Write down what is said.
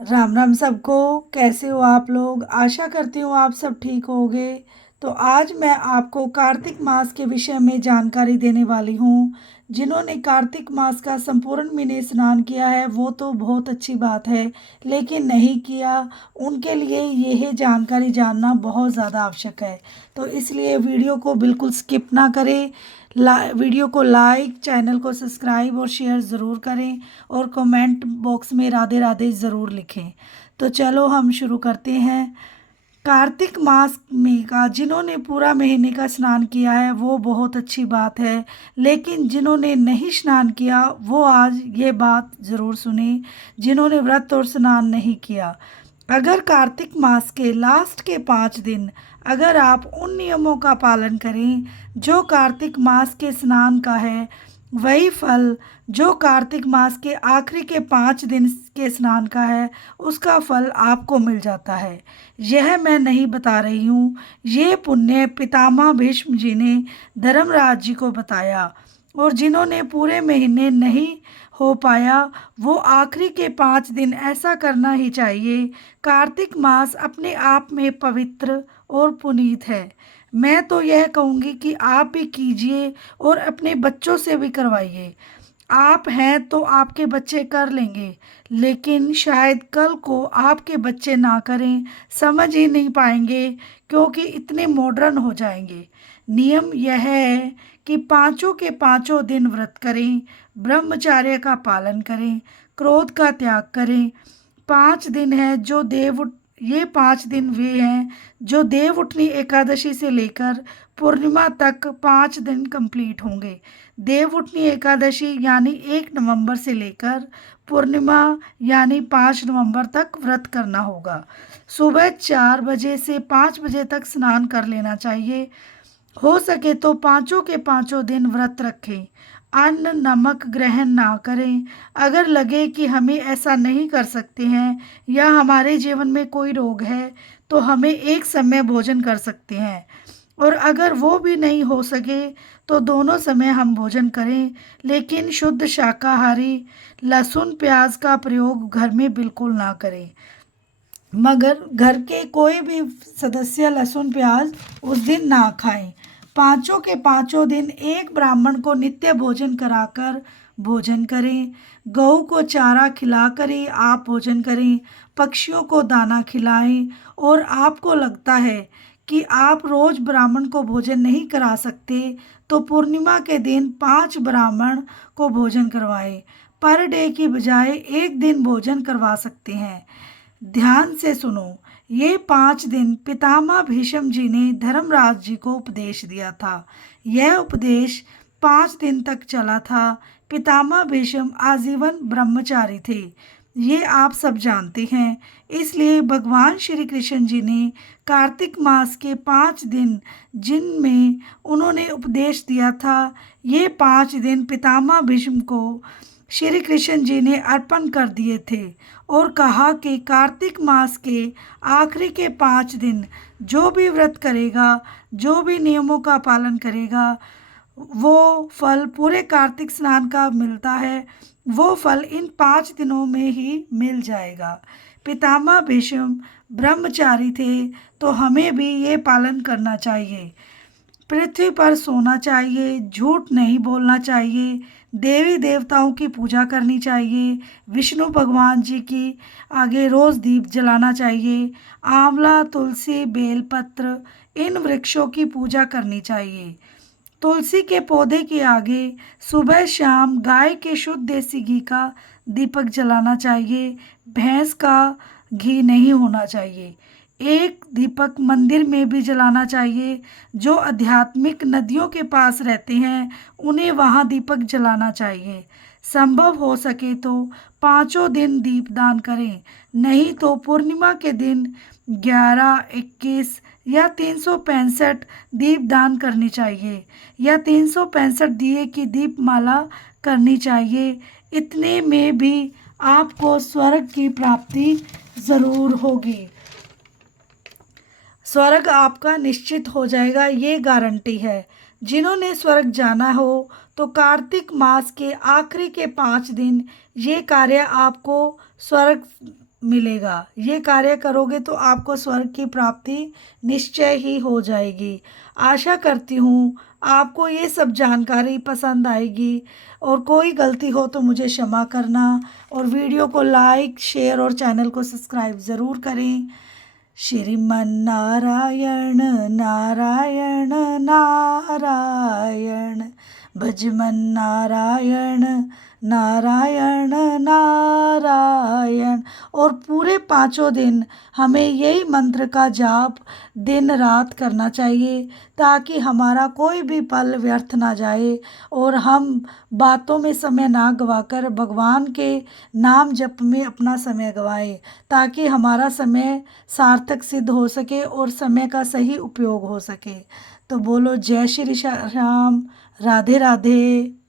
राम राम सबको। कैसे हो आप लोग? आशा करती हूँ आप सब ठीक होगे। तो आज मैं आपको कार्तिक मास के विषय में जानकारी देने वाली हूँ। जिन्होंने कार्तिक मास का संपूर्ण मिनी स्नान किया है वो तो बहुत अच्छी बात है, लेकिन नहीं किया उनके लिए यह जानकारी जानना बहुत ज़्यादा आवश्यक है। तो इसलिए वीडियो को बिल्कुल स्किप ना करें। वीडियो को लाइक, चैनल को सब्सक्राइब और शेयर ज़रूर करें और कमेंट बॉक्स में राधे राधे ज़रूर लिखें। तो चलो हम शुरू करते हैं। कार्तिक मास में का जिन्होंने पूरा महीने का स्नान किया है वो बहुत अच्छी बात है, लेकिन जिन्होंने नहीं स्नान किया वो आज ये बात ज़रूर सुने। जिन्होंने व्रत और स्नान नहीं किया, अगर कार्तिक मास के लास्ट के 5 दिन अगर आप उन नियमों का पालन करें जो कार्तिक मास के स्नान का है, वही फल जो कार्तिक मास के आखिरी के 5 दिन के स्नान का है उसका फल आपको मिल जाता है। यह मैं नहीं बता रही हूँ, ये पुण्य पितामह भीष्म जी ने धर्मराज जी को बताया। और जिन्होंने पूरे महीने नहीं हो पाया वो आखिरी के 5 दिन ऐसा करना ही चाहिए। कार्तिक मास अपने आप में पवित्र और पुनीत है। मैं तो यह कहूँगी कि आप भी कीजिए और अपने बच्चों से भी करवाइए। आप हैं तो आपके बच्चे कर लेंगे, लेकिन शायद कल को आपके बच्चे ना करें, समझ ही नहीं पाएंगे क्योंकि इतने मॉडर्न हो जाएंगे। नियम यह है कि पाँचों के पाँचों दिन व्रत करें, ब्रह्मचर्य का पालन करें, क्रोध का त्याग करें। 5 दिन है जो ये 5 दिन वे हैं जो देव उठनी एकादशी से लेकर पूर्णिमा तक 5 दिन कंप्लीट होंगे। देव उठनी एकादशी यानी 1 नवंबर से लेकर पूर्णिमा यानी 5 नवंबर तक व्रत करना होगा। सुबह 4 बजे से 5 बजे तक स्नान कर लेना चाहिए। हो सके तो पाँचों के पाँचों दिन व्रत रखें, अन्न नमक ग्रहण ना करें। अगर लगे कि हमें ऐसा नहीं कर सकते हैं या हमारे जीवन में कोई रोग है तो हमें एक समय भोजन कर सकते हैं, और अगर वो भी नहीं हो सके तो दोनों समय हम भोजन करें, लेकिन शुद्ध शाकाहारी लहसुन प्याज का प्रयोग घर में बिल्कुल ना करें। मगर घर के कोई भी सदस्य लहसुन प्याज उस दिन ना खाएं। पाँचों के पाँचों दिन एक ब्राह्मण को नित्य भोजन कराकर भोजन करें। गऊ को चारा खिलाकर ही आप भोजन करें। पक्षियों को दाना खिलाएं। और आपको लगता है कि आप रोज ब्राह्मण को भोजन नहीं करा सकते तो पूर्णिमा के दिन 5 ब्राह्मण को भोजन करवाएं। पर डे की बजाय एक दिन भोजन करवा सकते हैं। ध्यान से सुनो, ये 5 दिन पितामह भीष्म जी ने धर्मराज जी को उपदेश दिया था। यह उपदेश 5 दिन तक चला था। पितामह भीष्म आजीवन ब्रह्मचारी थे, ये आप सब जानते हैं। इसलिए भगवान श्री कृष्ण जी ने कार्तिक मास के 5 दिन जिनमें उन्होंने उपदेश दिया था, ये 5 दिन पितामह भीष्म को श्री कृष्ण जी ने अर्पण कर दिए थे और कहा कि कार्तिक मास के आखिरी के 5 दिन जो भी व्रत करेगा, जो भी नियमों का पालन करेगा, वो फल पूरे कार्तिक स्नान का मिलता है, वो फल इन 5 दिनों में ही मिल जाएगा। पितामह भीष्म ब्रह्मचारी थे तो हमें भी ये पालन करना चाहिए। पृथ्वी पर सोना चाहिए, झूठ नहीं बोलना चाहिए, देवी देवताओं की पूजा करनी चाहिए, विष्णु भगवान जी की आगे रोज दीप जलाना चाहिए, आंवला तुलसी बेलपत्र इन वृक्षों की पूजा करनी चाहिए। तुलसी के पौधे के आगे सुबह शाम गाय के शुद्ध देसी घी का दीपक जलाना चाहिए। भैंस का घी नहीं होना चाहिए। एक दीपक मंदिर में भी जलाना चाहिए। जो आध्यात्मिक नदियों के पास रहते हैं उन्हें वहाँ दीपक जलाना चाहिए। संभव हो सके तो 5 दिन दीपदान करें, नहीं तो पूर्णिमा के दिन 11, 21 या 365 दीपदान करनी चाहिए, या 365 दिए की दीपमाला करनी चाहिए। इतने में भी आपको स्वर्ग की प्राप्ति ज़रूर होगी। स्वर्ग आपका निश्चित हो जाएगा, ये गारंटी है। जिन्होंने स्वर्ग जाना हो तो कार्तिक मास के आखिरी के 5 दिन ये कार्य आपको स्वर्ग मिलेगा। ये कार्य करोगे तो आपको स्वर्ग की प्राप्ति निश्चय ही हो जाएगी। आशा करती हूँ आपको ये सब जानकारी पसंद आएगी, और कोई गलती हो तो मुझे क्षमा करना, और वीडियो को लाइक, शेयर और चैनल को सब्सक्राइब ज़रूर करें। श्रीमन नारायण नारायण नारायण, भजमन नारायण नारायण नारायण। और पूरे 5 दिन हमें यही मंत्र का जाप दिन रात करना चाहिए, ताकि हमारा कोई भी पल व्यर्थ ना जाए और हम बातों में समय ना गवाकर भगवान के नाम जप में अपना समय गवाएं, ताकि हमारा समय सार्थक सिद्ध हो सके और समय का सही उपयोग हो सके। तो बोलो जय श्री राम, राधे राधे।